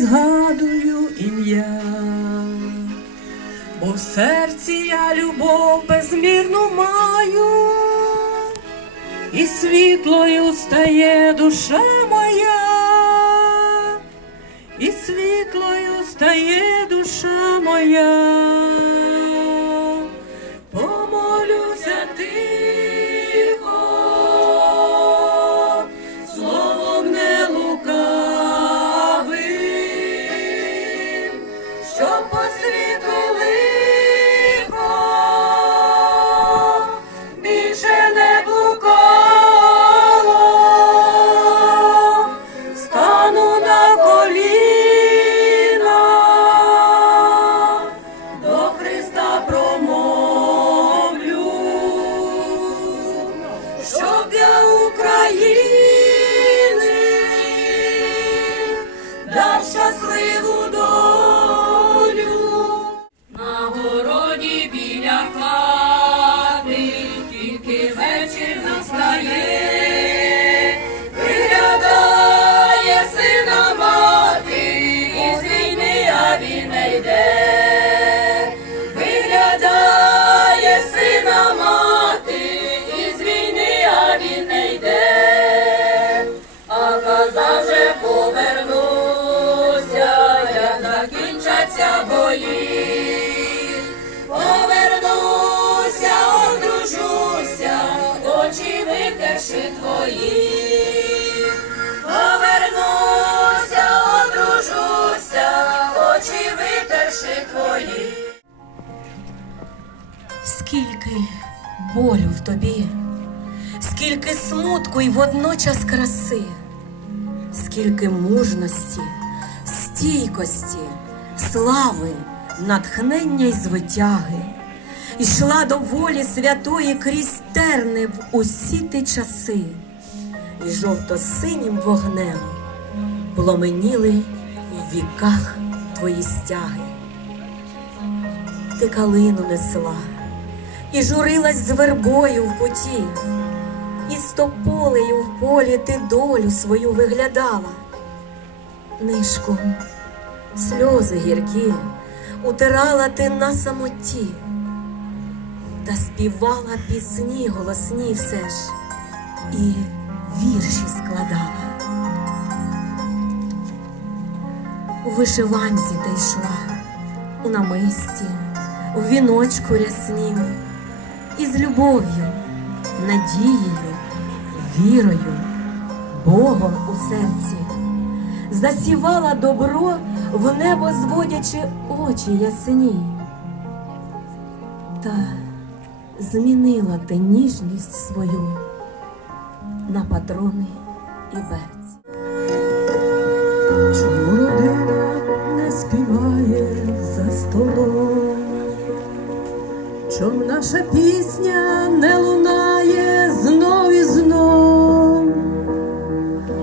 згадую ім'я, бо в серці я любов безмірну маю, і світлою стає душа моя, і світлою стає душа моя. Закінчаться бої. Повернуся, одружуся, очі витерши твої. Повернуся, одружуся, очі витерши твої. Скільки болю в тобі, скільки смутку і водночас краси, скільки мужності, стійкості, слави, натхнення й звитяги, йшла до волі святої крізь терни в усі ті часи, і жовто-синім вогнем пломеніли в віках твої стяги. Ти калину несла, і журилась з вербою в путі, і з тополею в полі ти долю свою виглядала. Нишком сльози гіркі утирала ти на самоті, та співала пісні голосні все ж, і вірші складала. У вишиванці ти йшла, у намисті, у віночку ряснім, і з любов'ю, надією, вірою, Богом у серці, засівала добро в небо зводячи очі ясні. Та змінила ти ніжність свою на патрони і берці. Чому родина не співає за столом? Чом наша пісня не лунає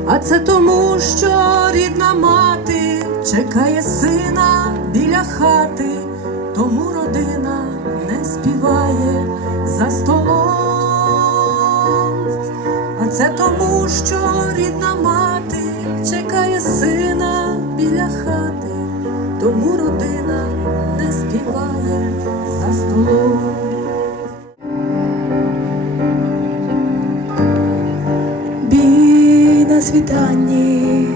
А це тому, що рідна мати чекає сина біля хати, тому родина не співає за столом. А це тому, що рідна мати чекає сина біля хати, тому родина не співає за столом. Світанні,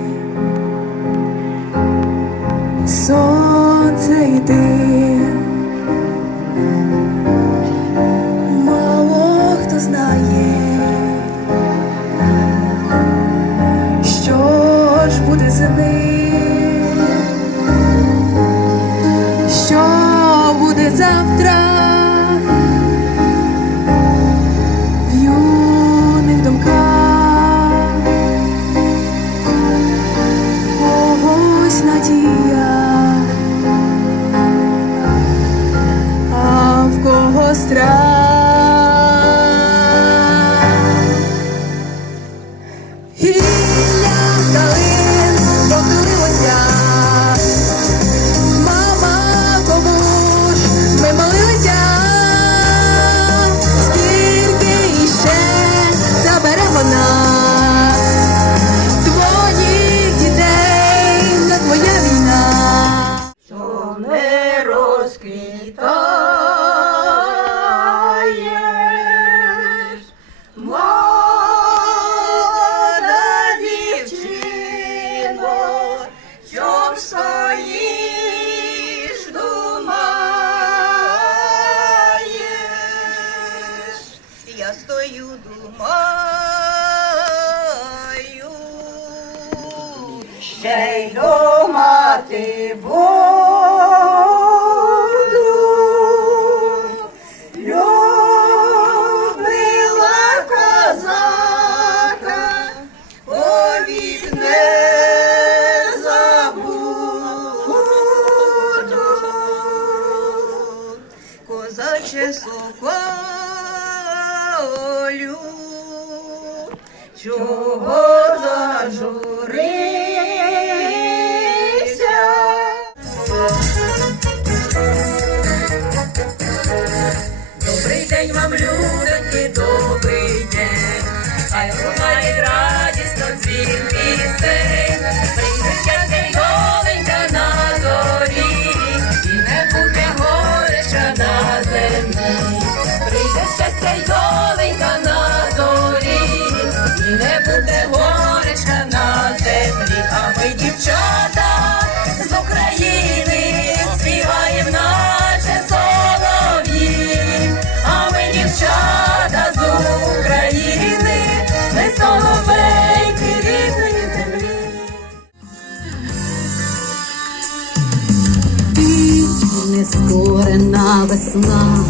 нескорена весна,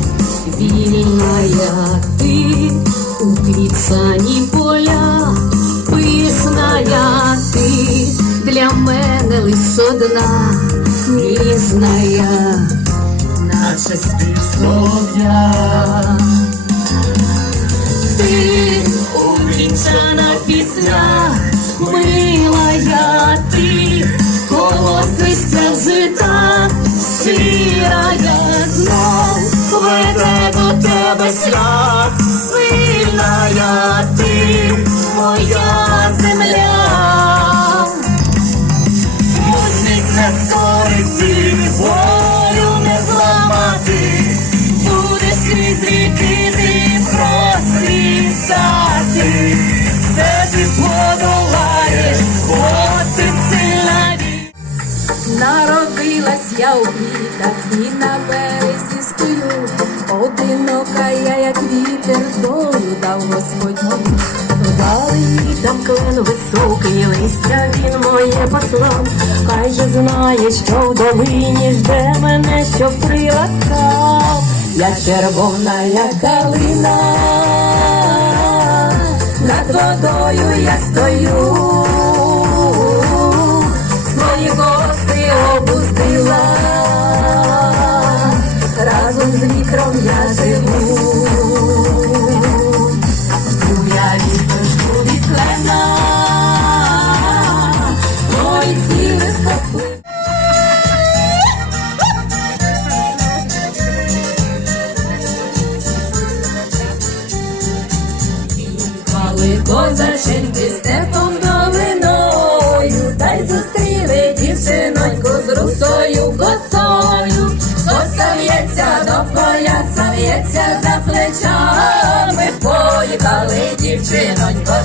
вільна я ти, у квітчані поля, пишна я ти, для мене лиш одна, ніжна я, наче спів солов'я. Ти увінчана в піснях, мила я ти, колосишся в житах, я знов. Веде до тебе шлях, сильна я ти, моя земля. Мужність не скорити, я у квітах і на березі стою, одинока я, як вітер, долю дав Господь мені. Вдалий там клен високий, листя він моє послав, хай же знає, що в долині жде мене, що приласкав. Я червона, як калина, над водою я стою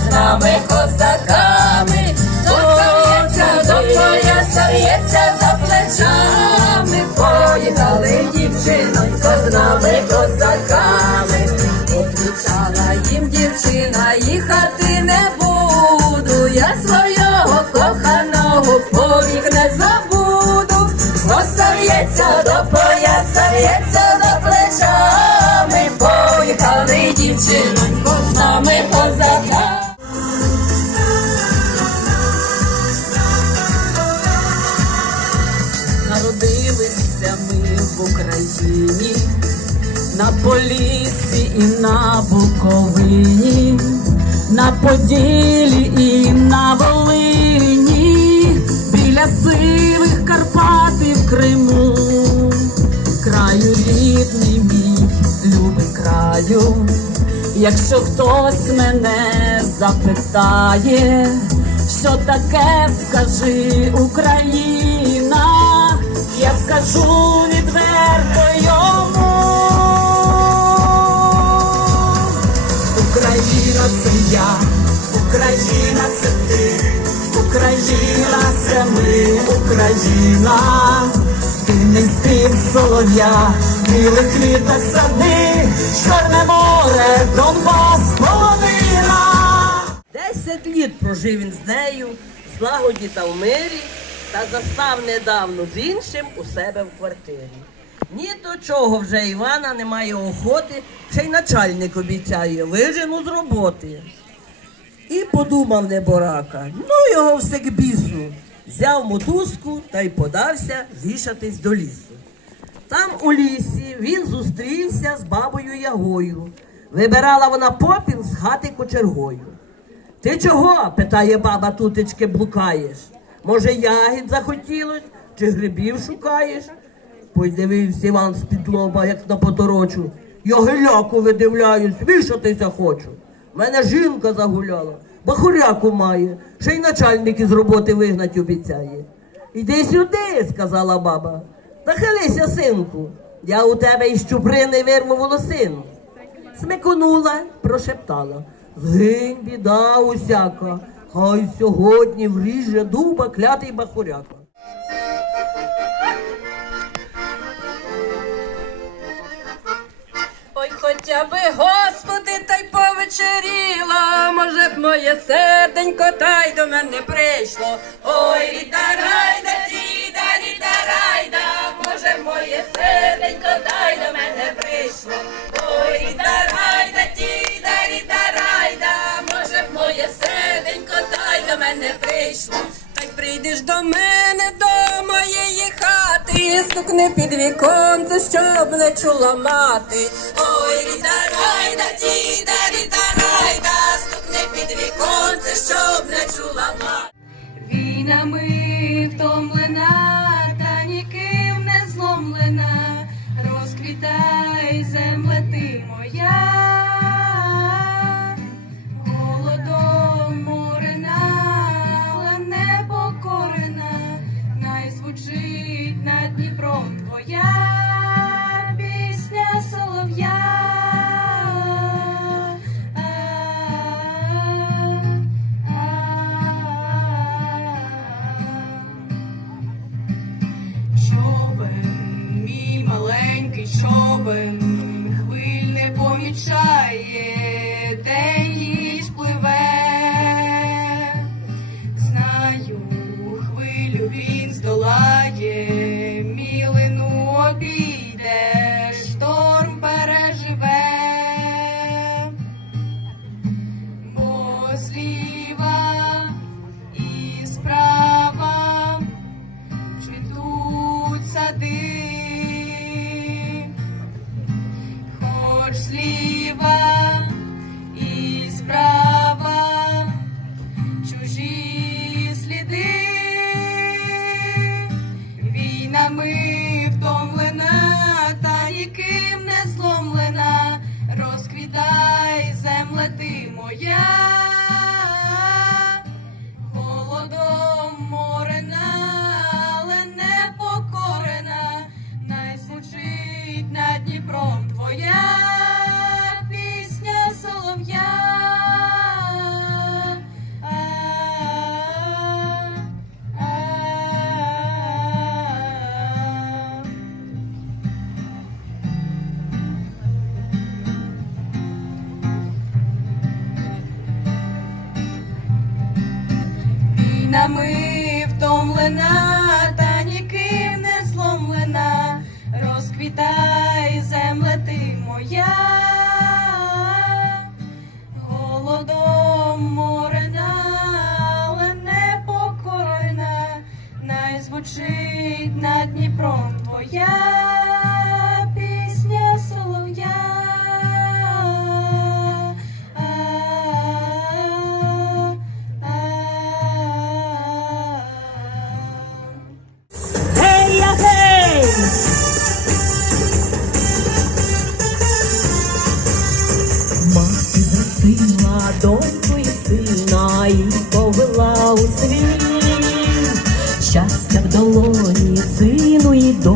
з нами козаками, коса в'ється до пояса, в'ється за плечами, поїхали дівчинонько з нами козаками. Покричала їм дівчина, їхати не буду, я свого коханого повік не забуду, Коса в'ється до пояса, в'ється за плечами, поїхали дівчинонько з нами козака. На Буковині, на Поділі і на Волині, біля сивих Карпат і в Криму, краю рідний мій, любий краю. Якщо хтось мене запитає, що таке скажи Україна, я скажу відверто йому. Україна це ти, Україна це ми, Україна, ти не спів солов'я, білих квіток сади, чорне море, Донбас, половина. Десять літ прожив він з нею, в злагоді та в мирі, та застав недавно з іншим у себе в квартирі. Ні до чого вже Івана немає охоти, ще й начальник обіцяє, вижену з роботи. І подумав неборака, ну його все к бісу. Взяв мотузку та й подався вішатись до лісу. Там у лісі він зустрівся з бабою Ягою. Вибирала вона попіл з хати кочергою. Ти чого? питає баба тутечки блукаєш. Може, ягід захотілось, чи грибів шукаєш? Подивився Іван з-під лоба, як на поторочу. Я гиляку видивляюсь, вішатися хочу. Мене жінка загуляла, бахуряку має, ще й начальник із роботи вигнать обіцяє. Іди сюди, сказала баба. Нахилися, синку. Я у тебе із чуприни вирву волосину. Смиконула, прошептала. Згинь, біда усяка, хай сьогодні вріже дуба клятий бахуряка. Господи, та й повечеріло, може б моє серденько та й до мене прийшло. Ой, ріда райда, діда, ріда райда, може б моє серденько та й до мене прийшло. Ой, ріда райда, діда, ріда райда, може моє серденько та до мене прийшло. Та й прийдеш до мене, до моєї хати, стукни під віконце, щоб не чула мати. Ой, ріда райда, діда, ріда райда, стукни під віконце, щоб не чула мати. Війнами маленький човен,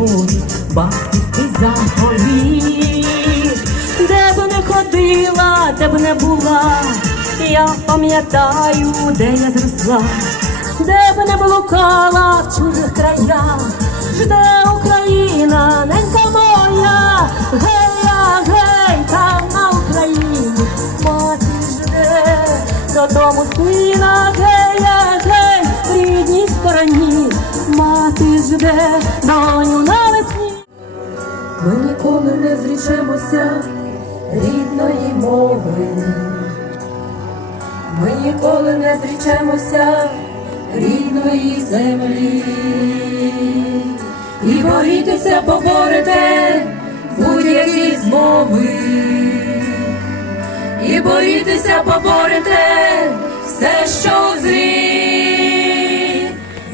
сину і долі, батьківський заповіт. Де б не ходила, де б не була, я пам'ятаю, де я зросла, де б не блукала в чужих краях, жде Україна, ненька моя, гей, я, гей, там на Україні, мати жде, додому сина, гей, я, гей, в рідній стороні, ти жде доню навесні. Ми ніколи не зрічемося рідної мови. Ми ніколи не зрічемося рідної землі. І борітеся поборете будь-які змови. І борітеся поборете все, що злі.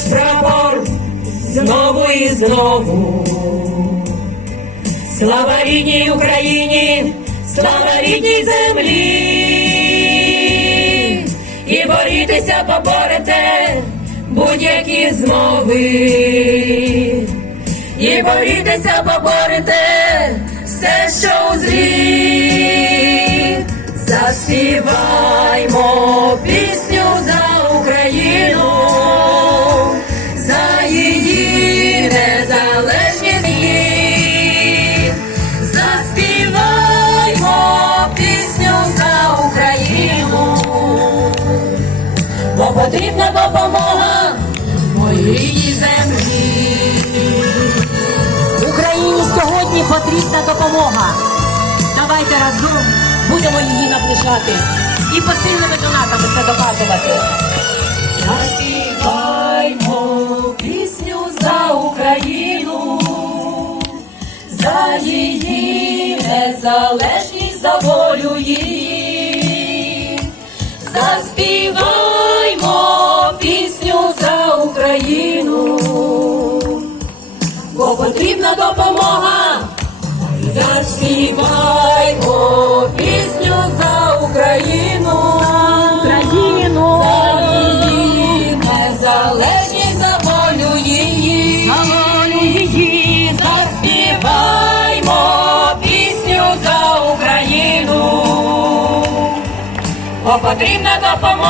Наш прапор знову і знову. Слава рідній Україні, слава рідній землі. І борітеся поборете будь-які змови. І борітеся поборете все, що у злі. Заспіваймо бо потрібна допомога моїй землі. Україні сьогодні потрібна допомога. Давайте разом будемо її наближати і посильними донатами це доказувати. Заспіваймо пісню за Україну, за її незалежність, за волю її. Заспіваймо Україну, бо потрібна допомога. Заспіваймо пісню за Україну. Україну, За її незалежність, за волю її. за волю її, Заспіваймо пісню за Україну. Бо потрібна допомога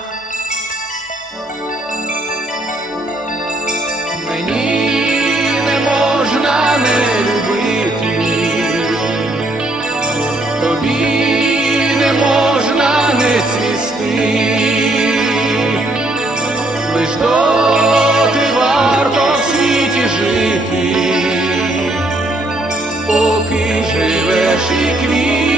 ти, лиш доти варто в світі жити, поки живеш і квіт.